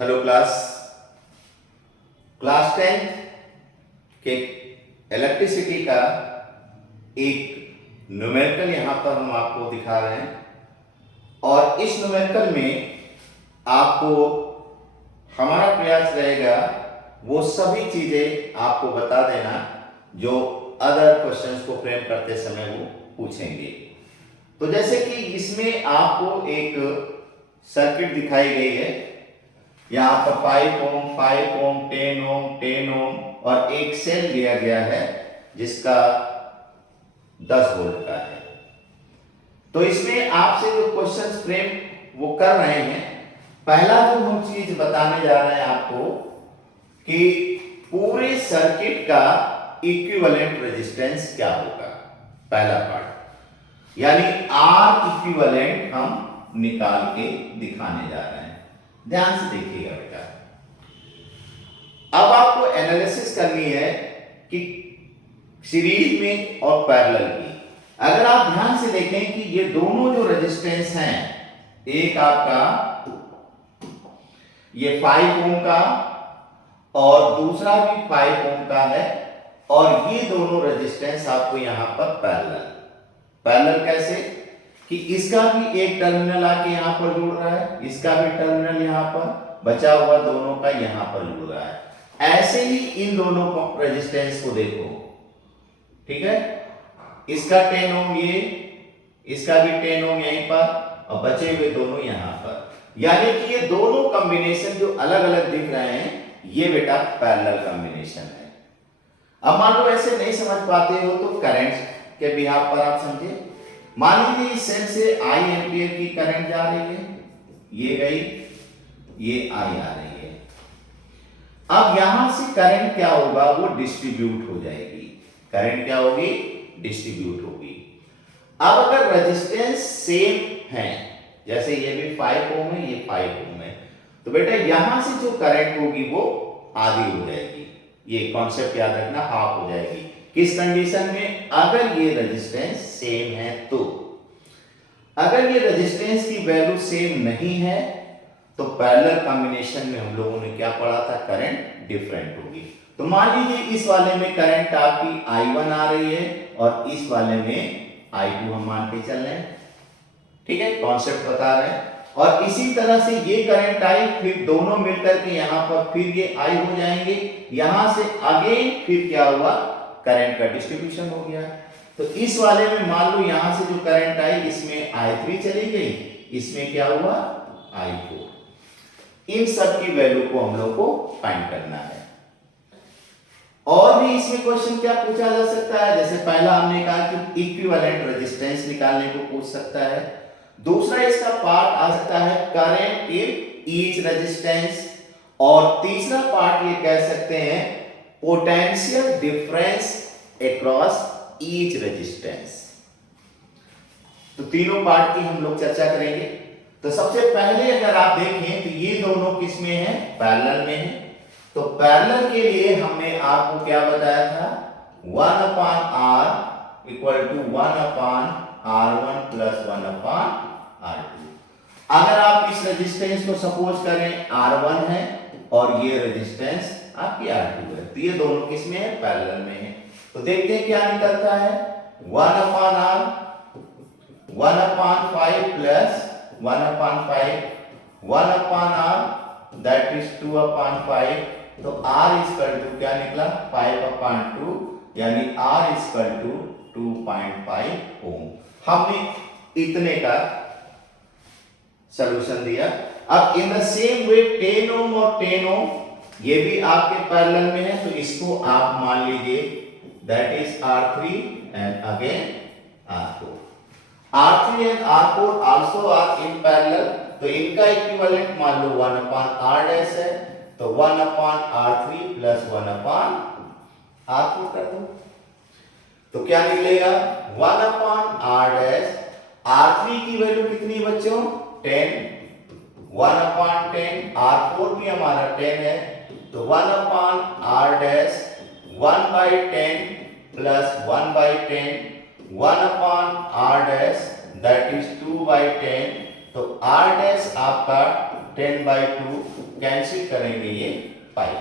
Hello class class 10 के electricity का एक न्यूमेरिकल यहां पर हम आपको दिखा रहे हैं और इस न्यूमेरिकल में आपको हमारा प्रयास रहेगा वो सभी चीजें आपको बता देना जो अदर क्वेश्चंस को फ्रेम करते समय वो पूछेंगे। तो जैसे कि इसमें आपको एक सर्किट दिखाई गई है, यहाँ पर 5 ओम 5 ओम 10 ओम 10 ओम और एक सेल दिया गया है जिसका 10 वोल्ट का है। तो इसमें आपसे जो क्वेश्चंस फ्रेम वो कर रहे हैं, पहला जो हम चीज बताने जा रहे हैं आपको कि पूरे सर्किट का इक्विवेलेंट रेजिस्टेंस क्या होगा। पहला पार्ट यानी आर इक्विवेलेंट हम निकाल के दिखाने जा रहे हैं। ध्यान से देखिएगा बेटा। अब आपको एनालिसिस करनी है कि सीरीज में और पैरेलल की। अगर आप ध्यान से देखें कि ये दोनों जो रेजिस्टेंस हैं, एक आपका ये 5 ओम का और दूसरा भी 5 ओम का है, और ये दोनों रेजिस्टेंस आपको यहां पर पैरेलल कैसे कि इसका भी एक टर्मिनल आके यहां पर जुड़ रहा है, इसका भी टर्मिनल यहां पर, बचा हुआ दोनों का यहां पर जुड़ रहा है। ऐसे ही इन दोनों रेजिस्टेंस को देखो, ठीक है। इसका 10 ओम ये, इसका भी 10 ओम यहीं पर और बचे हुए दोनों यहां पर, यानी कि ये दोनों कॉम्बिनेशन जो अलग अलग दिख रहे हैं ये बेटा पैरेलल कॉम्बिनेशन है। अब मान लो ऐसे नहीं समझ पाते हो तो करंट के बिहाफ पर आप समझे। मान लीजिए इस सेल से आई एम्पियर की करंट जा रही है, ये गई, ये आई आ रही है। अब यहां से करंट क्या होगा, वो डिस्ट्रीब्यूट हो जाएगी। करंट क्या होगी, डिस्ट्रीब्यूट होगी। अब अगर रेजिस्टेंस सेम है, जैसे ये भी 5 ओम है, ये 5 ओम है, तो बेटा यहां से जो करंट होगी वो आधी हो जाएगी। ये कॉन्सेप्ट याद रखना, हाफ हो जाएगी। किस कंडीशन में, अगर ये रेजिस्टेंस सेम है तो। अगर ये रेजिस्टेंस की वैल्यू सेम नहीं है तो पैरेलल कॉम्बिनेशन में हम लोगों ने क्या पढ़ा था, करंट डिफरेंट होगी। तो मान लीजिए इस वाले में करंट आपकी I1 आ रही है और इस वाले में I2 हम मान के चल रहे हैं, ठीक है, कॉन्सेप्ट बता रहे हैं। और इसी तरह से ये करंट आई, फिर दोनों मिलकर के यहां पर फिर ये आई हो जाएंगे, यहां से अगेन फिर क्या हुआ, करंट का डिस्ट्रीब्यूशन हो गया। तो इस वाले में मान लो यहां से जो करंट आई, इसमें I3 चली गई, इसमें क्या हुआ, I4। इन सब की वैल्यू को हम लोग को फाइंड करना है। और भी इसमें क्वेश्चन क्या पूछा जा सकता है, जैसे पहला हमने कहा कि इक्विवेलेंट रेजिस्टेंस निकालने को पूछ सकता है। दूसरा इसका पार्ट आ सकता है करंट इन ईच रेजिस्टेंस, और तीसरा पार्ट ये कह सकते हैं potential difference across each resistance. तो तीनों पार्ट की हम लोग चर्चा करेंगे। तो सबसे पहले अगर आप देखें तो ये दोनों किस में है, पैरेलल में है। तो पैरेलल के लिए हमने आपको क्या बताया था, 1/r equal to 1/r1 plus 1/r2। अगर आप इस रेजिस्टेंस को सपोज करें R1 है और ये रेजिस्टेंस आपकी R2 है, तो ये दोनों किस में है, पैरेलल में है। तो देखते हैं क्या निकलता है, 1/r 1/5 plus 1/5 1/r that is 2/5। तो r इक्वल टू क्या निकला, 5/2, यानी r इक्वल टू 2.5 ओम। हमने इतने का सॉल्यूशन दिया। अब इन द सेम वे 10 ओम और 10 ओम ये भी आपके पैरेलल में है, तो इसको आप मान लीजिए that is R3 and again R4। R3 and R4 also are in parallel, तो इनका इक्विवेलेंट मान लो 1/r डैश है, तो 1/r3 प्लस 1/r4 कर दो, तो क्या निकलेगा, 1/r डैश। R3 की वैल्यू कितनी बच्चों, 10, 1/10, R4 भी हमारा 10 है, तो 1/r dash 1/10 plus 1/10 1/r dash that is 2/10 तो R डैश आपका 10/2 कैंसिल करेंगे ये 5,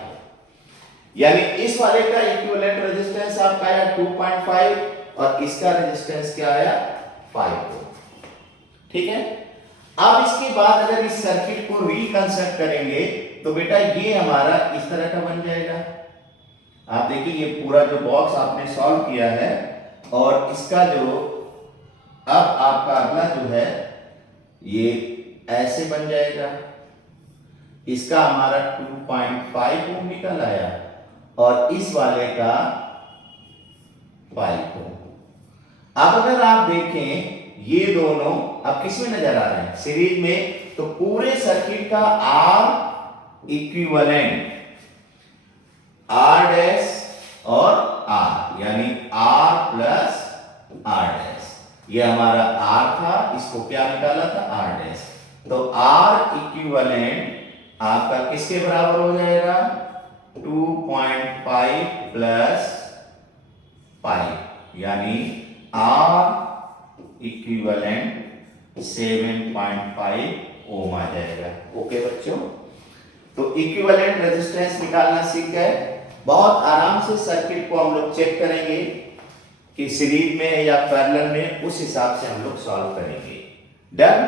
यानी इस वाले का इक्विवेलेंट रेजिस्टेंस आपका आया 2.5 और इसका रेजिस्टेंस क्या आया 5 ओम। ठीक है, अब इसके बाद अगर इस सर्किट को रिकंस्ट्रक्ट करेंगे तो बेटा ये हमारा इस तरह का बन जाएगा। आप देखिए ये पूरा जो बॉक्स आपने सॉल्व किया है और इसका जो अब आपका अगला जो है ये ऐसे बन जाएगा, इसका हमारा 2.5 ओम निकल आया और इस वाले का 5 ओम। अब अगर आप देखें ये दोनों अब किस में नजर आ रहे हैं सीरीज में, तो पूरे सर्किट का R इक्विवेलेंट R डैश और R यानी R प्लस R डैश, ये हमारा R था, इसको क्या निकाला था R डैश, तो R इक्विवेलेंट आपका किसके बराबर हो जाएगा 2.5 प्लस 5 यानी R इक्विवेलेंट 7.5 ओम आ जाएगा। ओके बच्चों, तो इक्विवेलेंट रेजिस्टेंस निकालना सीख गए। बहुत आराम से सर्किट को हम लोग चेक करेंगे कि सीरीज में है या पैरेलल में, उस हिसाब से हम लोग सॉल्व करेंगे। डन।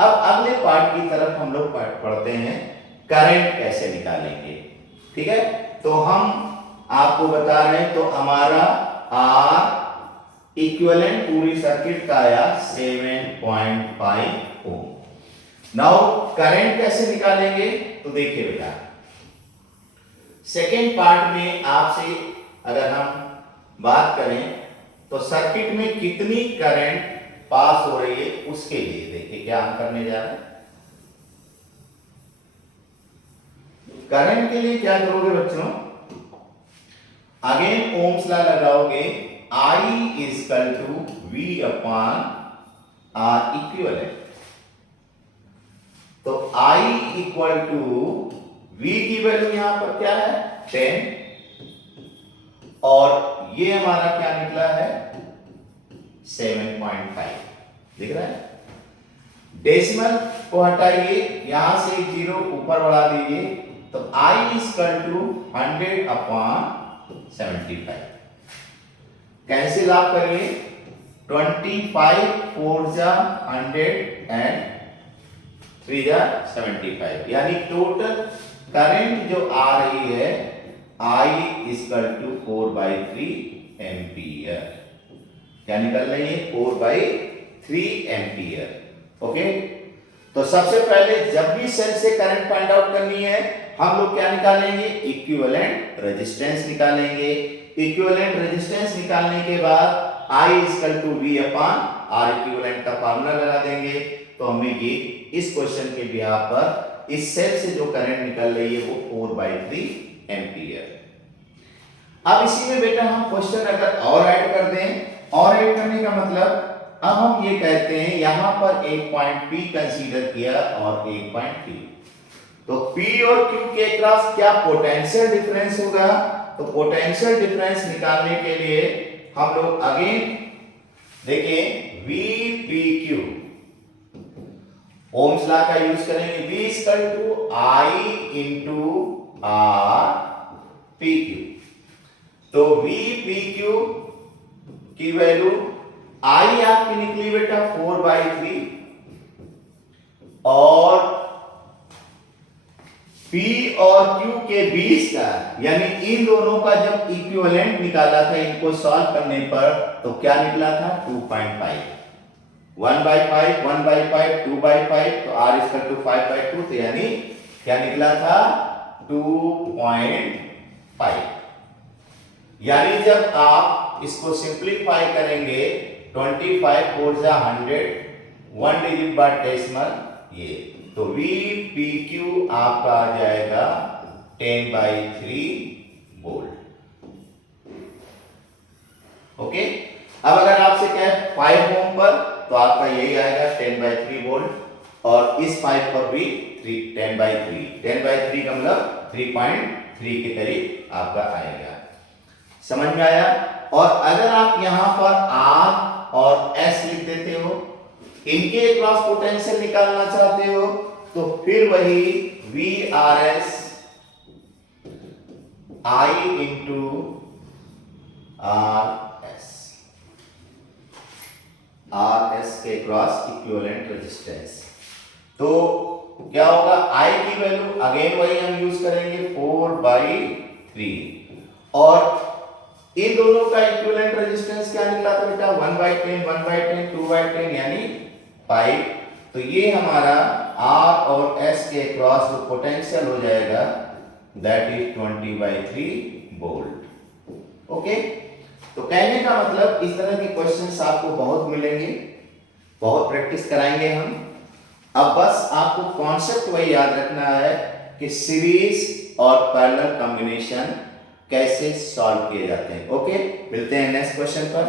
अब अगले पार्ट की तरफ हम लोग पढ़ते हैं करंट कैसे निकालेंगे। ठीक है, तो हम आपको बता रहे हैं, तो हमारा R इक्विवेलेंट पूरी सर्किट का आया 7.5 ओम। नाउ करंट कैसे निकालेंगे, तो देखिए बेटा सेकेंड पार्ट में आपसे अगर हम बात करें तो सर्किट में कितनी करंट पास हो रही है उसके लिए देखिए क्या हम करने जा रहे हैं। करंट के लिए क्या करोगे बच्चों, अगेन ओम्स लॉ लगाओगे, I is equal to V upon R equivalent। तो I इक्वल टू V की वैल्यू यहां पर क्या है 10 और ये हमारा क्या निकला है 7.5, दिख रहा है। डेसिमल को हटाइए, यहां से 0 ऊपर बढ़ा दीजिए, तो I is equal to 100 upon 75। Cancel आप करिए, 25 4 जा 100 एंड 3 जा 75, यानी टोटल करंट जो आ रही है I इक्वल टू 4/3 एम्पियर। क्या निकल रही है 4/3 एम्पियर। ओके, तो सबसे पहले जब भी सेल से करंट फाइंड आउट करनी है हम लोग क्या निकालेंगे, इक्विवेलेंट रेजिस्टेंस निकालेंगे। इक्विवेलेंट रेजिस्टेंस निकालने के बाद I equal to V upon R equivalent का फार्मूला लगा देंगे, तो हमें ये इस क्वेश्चन के बिहाफ पर इस सेल से जो करंट निकल रही है वो 4/3 एम्पियर। अब इसी में बेटा हम क्वेश्चन अगर और ऐड कर दें, और ऐड करने का मतलब अब हम ये कहते हैं यहां पर एक पॉइंट P कंसीडर किया और एक पॉइंट Q, तो P और Q के अक्रॉस क्या पोटेंशियल डिफरेंस होगा, तो पोटेंशियल डिफरेंस निकालने के लिए हम लोग अगेन देखिए VPQ ओम्स लॉ का यूज करेंगे, V equal to I into R PQ। तो VPQ की वैल्यू I आपकी निकली बेटा 4/3 और P और Q के बीच का यानी इन दोनों का जब इक्विवेलेंट निकाला था इनको सॉल्व करने पर तो क्या निकला था 2.5, 1/5 1/5 2/5, तो R इक्वल टू 5/2, तो यानी क्या निकला था 2.5। यानी जब आप इसको सिंप्लीफाई करेंगे 25 4 जा 100 1 डिजिट बाय डेसिमल ये, तो VPQ आपका आ जाएगा 10/3 वोल्ट। ओके, अब अगर आपसे कहे 5 ओम पर तो आपका यही आएगा 10/3 वोल्ट और इस 5 पर भी 10/3 का मतलब 3.3 के करीब आपका आएगा। समझ में आया। और अगर आप यहां पर R और S लिख देते हो इनके क्रॉस पोटेंशियल निकालना चाहते हो तो फिर वही VRS I इंटू RS के क्रॉस इक्विवेलेंट रेजिस्टेंस। तो क्या होगा, I की वैल्यू अगेन वही हम यूज करेंगे 4/3 और इन दोनों का इक्विवेलेंट रेजिस्टेंस क्या निकला था बेटा 1/10 1/10 2/10 यानी 5। तो ये हमारा R और S के क्रॉस जो पोटेंशियल हो जाएगा दैट इज 20/3 वोल्ट। ओके, तो कहने का मतलब इस तरह के क्वेश्चंस आपको बहुत मिलेंगे, बहुत प्रैक्टिस कराएंगे हम। अब बस आपको कॉन्सेप्ट वही याद रखना है कि सीरीज और पैरेलल कॉम्बिनेशन कैसे सॉल्व किए जाते हैं। ओके, मिलते हैं नेक्स्ट क्वेश्चन पर।